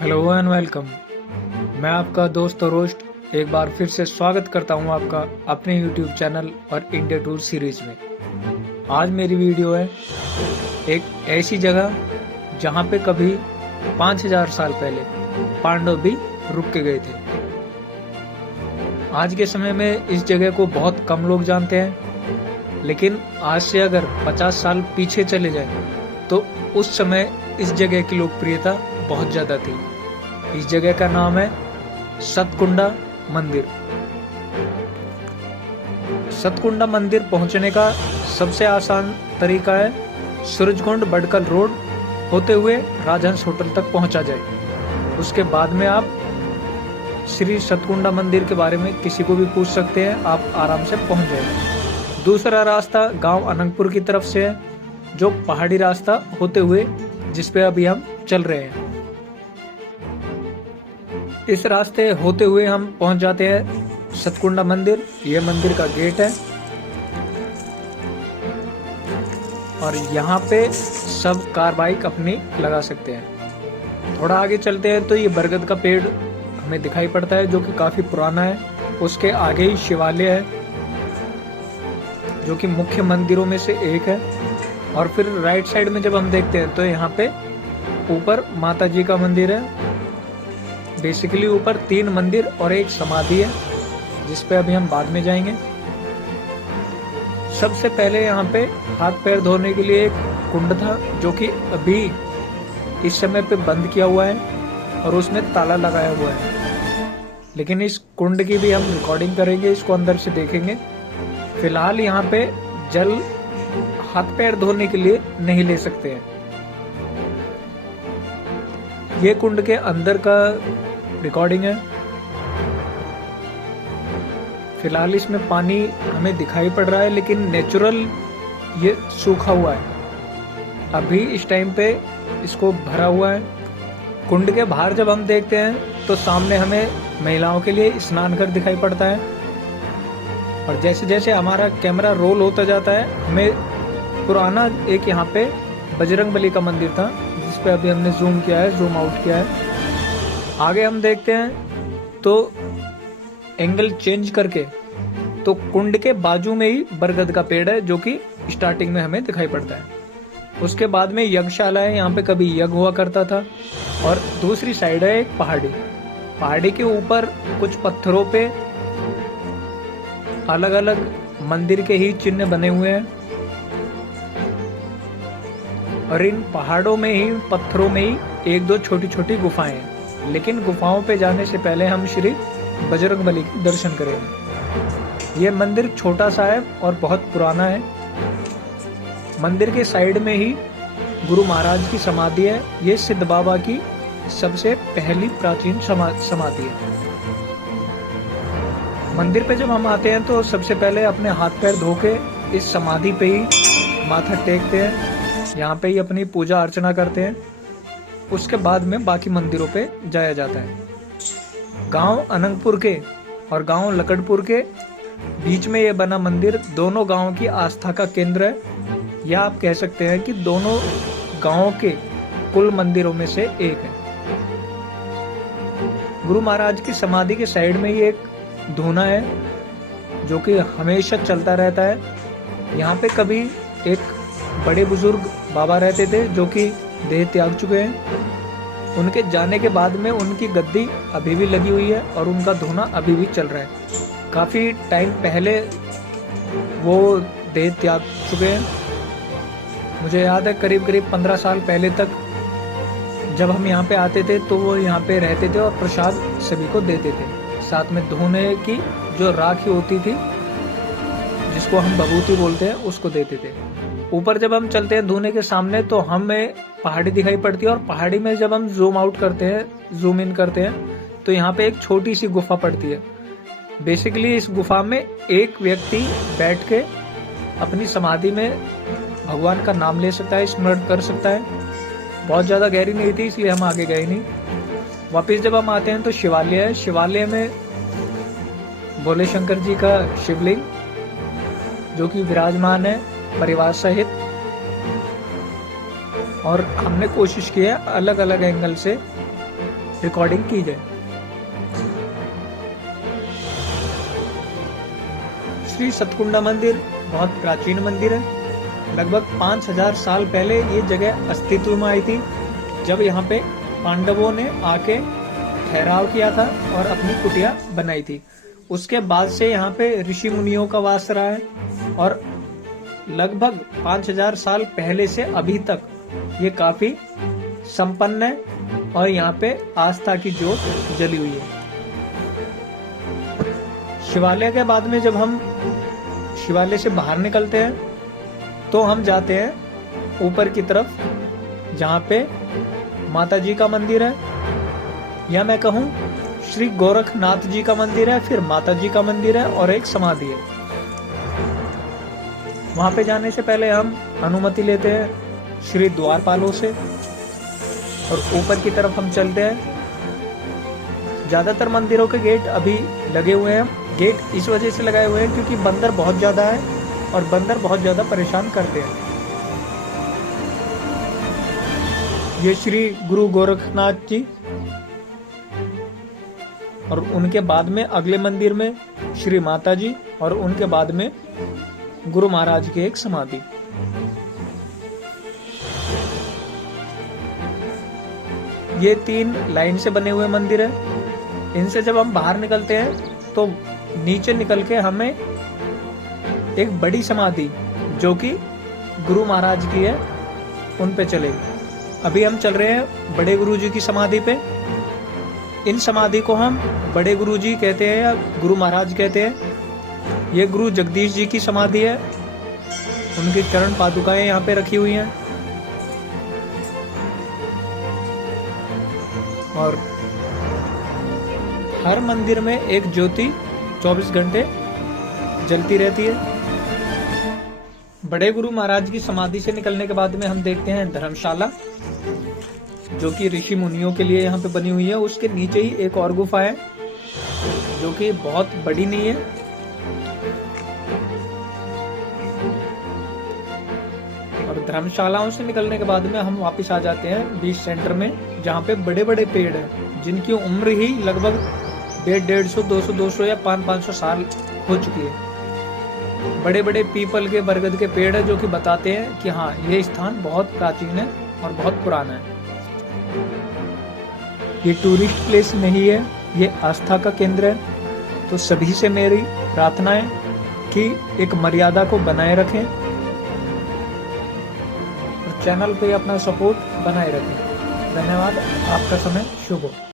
Hello and welcome. मैं आपका दोस्त और होस्ट एक बार फिर से स्वागत करता हूं आपका अपने YouTube चैनल और इंडिया टूर सीरीज में। आज मेरी वीडियो है एक ऐसी जगह जहां पे कभी 5000 साल पहले पांडव भी रुक के गए थे। आज के समय में इस जगह को बहुत कम लोग जानते हैं, लेकिन आज से अगर 50 साल पीछे चले जाए तो उस समय इस जगह की लोकप्रियता बहुत ज्यादा थी। इस जगह का नाम है सतकुंडा मंदिर। सतकुंडा मंदिर पहुंचने का सबसे आसान तरीका है सूरजकुंड बडकल रोड होते हुए राजहंस होटल तक पहुंचा जाए। उसके बाद में आप श्री सतकुंडा मंदिर के बारे में किसी को भी पूछ सकते हैं, आप आराम से पहुंच जाएंगे। दूसरा रास्ता गांव अनंगपुर की तरफ से है, जो पहाड़ी रास्ता होते हुए जिस पे अभी हम चल रहे हैं। इस रास्ते होते हुए हम पहुंच जाते हैं सतकुंडा मंदिर। यह मंदिर का गेट है और यहाँ पे सब कार बाइक अपनी लगा सकते हैं। थोड़ा आगे चलते हैं तो ये बरगद का पेड़ हमें दिखाई पड़ता है, जो कि काफी पुराना है। उसके आगे ही शिवालय है, जो कि मुख्य मंदिरों में से एक है। और फिर राइट साइड में जब हम देखते हैं तो यहाँ पे ऊपर माता जी का मंदिर है। बेसिकली ऊपर 3 मंदिर और एक समाधि है, जिस पे अभी हम बाद में जाएंगे। सबसे पहले यहाँ पे हाथ पैर धोने के लिए एक कुंड था, जो कि अभी इस समय पे बंद किया हुआ है और उसमें ताला लगाया हुआ है। लेकिन इस कुंड की भी हम रिकॉर्डिंग करेंगे, इसको अंदर से देखेंगे। फिलहाल यहाँ पे जल हाथ पैर धोने के लिए नहीं ले सकते हैं। ये कुंड के अंदर का रिकॉर्डिंग है। फिलहाल इसमें पानी हमें दिखाई पड़ रहा है, लेकिन नेचुरल ये सूखा हुआ है। अभी इस टाइम पे इसको भरा हुआ है। कुंड के बाहर जब हम देखते हैं तो सामने हमें महिलाओं के लिए स्नान घर दिखाई पड़ता है। और जैसे जैसे हमारा कैमरा रोल होता जाता है, हमें पुराना एक यहाँ पे बजरंगबली का मंदिर था, जिस पे अभी हमने जूम किया है, जूम आउट किया है। आगे हम देखते हैं तो एंगल चेंज करके तो कुंड के बाजू में ही बरगद का पेड़ है, जो कि स्टार्टिंग में हमें दिखाई पड़ता है। उसके बाद में यज्ञशाला है, यहाँ पे कभी यज्ञ हुआ करता था। और दूसरी साइड है एक पहाड़ी के ऊपर कुछ पत्थरों पे अलग अलग मंदिर के ही चिन्ह बने हुए हैं। और इन पहाड़ों में ही पत्थरों में ही 1-2 छोटी छोटी गुफाएं हैं। लेकिन गुफाओं पे जाने से पहले हम श्री बजरंगबली के दर्शन करेंगे। ये मंदिर छोटा सा है और बहुत पुराना है। मंदिर के साइड में ही गुरु महाराज की समाधि है। ये सिद्ध बाबा की सबसे पहली प्राचीन समाधि है। मंदिर पे जब हम आते हैं तो सबसे पहले अपने हाथ पैर धो के इस समाधि पे ही माथा टेकते हैं, यहाँ पे ही अपनी पूजा अर्चना करते हैं। उसके बाद में बाकी मंदिरों पे जाया जाता है। गांव अनंगपुर के और गांव लकड़पुर के बीच में ये बना मंदिर दोनों गांवों की आस्था का केंद्र है, या आप कह सकते हैं कि दोनों गांवों के कुल मंदिरों में से एक है। गुरु महाराज की समाधि के साइड में ही एक धूना है, जो कि हमेशा चलता रहता है। यहाँ पे कभी एक बड़े बुजुर्ग बाबा रहते थे, जो कि देह त्याग चुके हैं। उनके जाने के बाद में उनकी गद्दी अभी भी लगी हुई है और उनका धूना अभी भी चल रहा है। काफी टाइम पहले वो देह त्याग चुके हैं। मुझे याद है करीब 15 साल पहले तक जब हम यहाँ पे आते थे तो वो यहाँ पे रहते थे और प्रसाद सभी को देते थे। साथ में धूने की जो राखी होती थी, जिसको हम बबूती बोलते हैं, उसको देते थे। ऊपर जब हम चलते हैं धूने के सामने तो हमें पहाड़ी दिखाई पड़ती है, और पहाड़ी में जब हम जूम आउट करते हैं, जूम इन करते हैं, तो यहाँ पे एक छोटी सी गुफा पड़ती है। बेसिकली इस गुफा में एक व्यक्ति बैठ के अपनी समाधि में भगवान का नाम ले सकता है, स्मरण कर सकता है। बहुत ज्यादा गहरी नहीं थी, इसलिए हम आगे गए नहीं। वापिस जब हम आते हैं तो शिवालय है। शिवालय में भोले शंकर जी का शिवलिंग, जो कि विराजमान है परिवार सहित। और हमने कोशिश की है अलग अलग एंगल से रिकॉर्डिंग की जाए। श्री सतकुंडा मंदिर बहुत प्राचीन मंदिर है। लगभग 5000 साल पहले ये जगह अस्तित्व में आई थी, जब यहाँ पे पांडवों ने आके ठहराव किया था और अपनी कुटिया बनाई थी। उसके बाद से यहाँ पे ऋषि मुनियों का वास रहा है और लगभग 5000 साल पहले से अभी तक ये काफी संपन्न है और यहाँ पे आस्था की ज्योत जली हुई है। शिवालय के बाद में जब हम शिवालय से बाहर निकलते हैं तो हम जाते हैं ऊपर की तरफ, जहाँ पे माता जी का मंदिर है, या मैं कहूँ श्री गोरखनाथ जी का मंदिर है, फिर माता जी का मंदिर है और एक समाधि है। वहां पे जाने से पहले हम अनुमति लेते हैं श्री द्वारपालों से और ऊपर की तरफ हम चलते हैं। ज्यादातर मंदिरों के गेट अभी लगे हुए हैं। गेट इस वजह से लगाए हुए हैं क्योंकि बंदर बहुत ज्यादा है और बंदर बहुत ज्यादा परेशान करते हैं। ये श्री गुरु गोरखनाथ जी और उनके बाद में अगले मंदिर में श्री माता जी और उनके बाद में गुरु महाराज की एक समाधि। ये 3 लाइन से बने हुए मंदिर है। इनसे जब हम बाहर निकलते हैं तो नीचे निकल के हमें एक बड़ी समाधि जो कि गुरु महाराज की है उन पे चलेगी। अभी हम चल रहे हैं बड़े गुरु जी की समाधि पे। इन समाधि को हम बड़े गुरु जी कहते हैं या गुरु महाराज कहते हैं। ये गुरु जगदीश जी की समाधि है। उनकी चरण पादुकाएं यहाँ पे रखी हुई हैं और हर मंदिर में एक ज्योति 24 घंटे जलती रहती है। बड़े गुरु महाराज की समाधि से निकलने के बाद में हम देखते हैं धर्मशाला, जो कि ऋषि मुनियों के लिए यहाँ पे बनी हुई है। उसके नीचे ही एक और गुफा है जो कि बहुत बड़ी नहीं है। और धर्मशालाओं से निकलने के बाद में हम वापस आ जाते हैं बीच सेंटर में, जहाँ पे बड़े बड़े पेड़ हैं जिनकी उम्र ही लगभग 150, 200, 200 या 500 साल हो चुकी है। बड़े बड़े पीपल के, बरगद के पेड़ है जो कि बताते हैं कि हाँ, ये स्थान बहुत प्राचीन है और बहुत पुराना है। ये टूरिस्ट प्लेस नहीं है, ये आस्था का केंद्र है। तो सभी से मेरी प्रार्थना है कि एक मर्यादा को बनाए रखें और चैनल पे अपना सपोर्ट बनाए रखें। धन्यवाद। आपका समय शुभ हो।